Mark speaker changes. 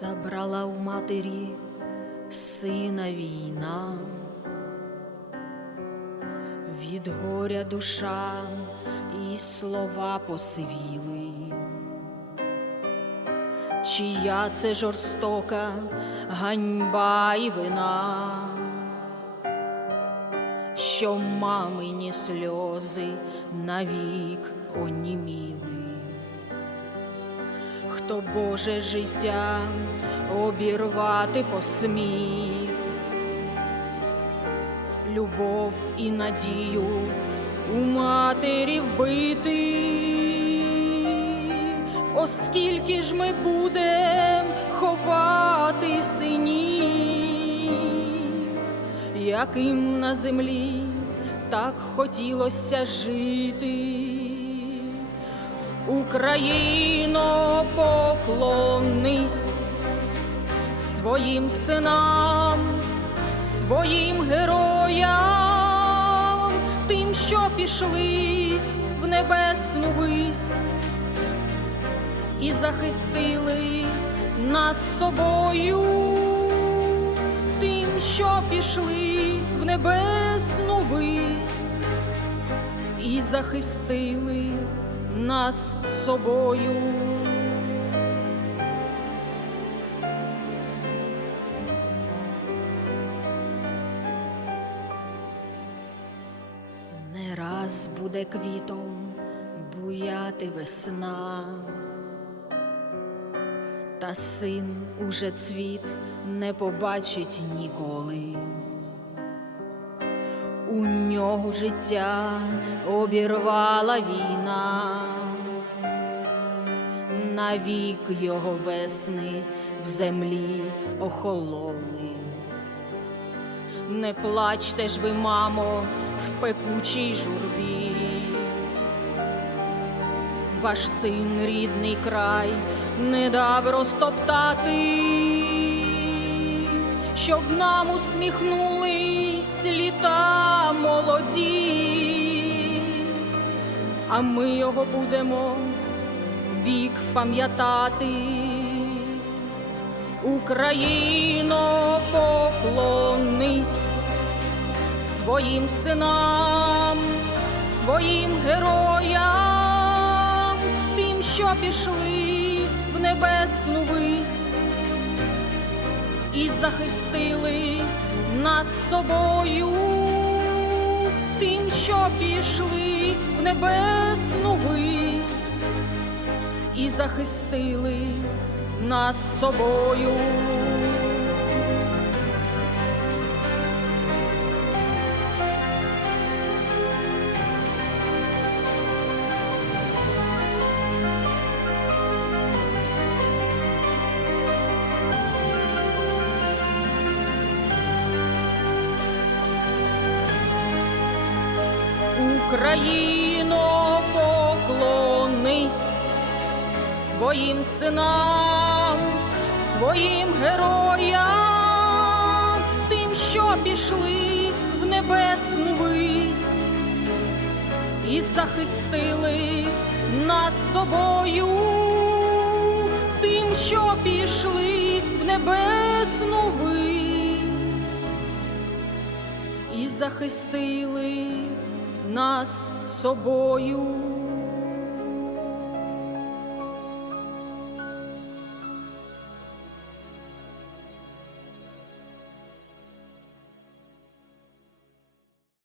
Speaker 1: Забрала у матері сина війна, від горя душа і слова посивіли. Чия це жорстока ганьба і вина, що мамині сльози навік оніміли хто Боже життя обірвати посмів, любов і надію у матері вбити, оскільки ж ми будем ховати синів, яким на землі так хотілося жити. Україно, поклонись своїм синам, своїм героям, тим, що пішли в небесну вись і захистили нас собою, тим, що пішли в небесну вись і захистили нас собою. Раз буде квітом буяти весна, та син уже цвіт не побачить ніколи. У нього життя обірвала війна, навік його весни в землі охололи. Не плачте ж ви, мамо, в пекучій журбі. Ваш син рідний край не дав розтоптати, щоб нам усміхнулись літа молоді, а ми його будемо вік пам'ятати. Україно, поклонись своїм синам, своїм героям, тим, що пішли в небесну вись і захистили нас собою, тим, що пішли в небесну вись і захистили нас собою. Україно, своїм синам, своїм героям, тим, що пішли в небесну вись і захистили нас собою, тим, що пішли в небесну вись і захистили нас собою.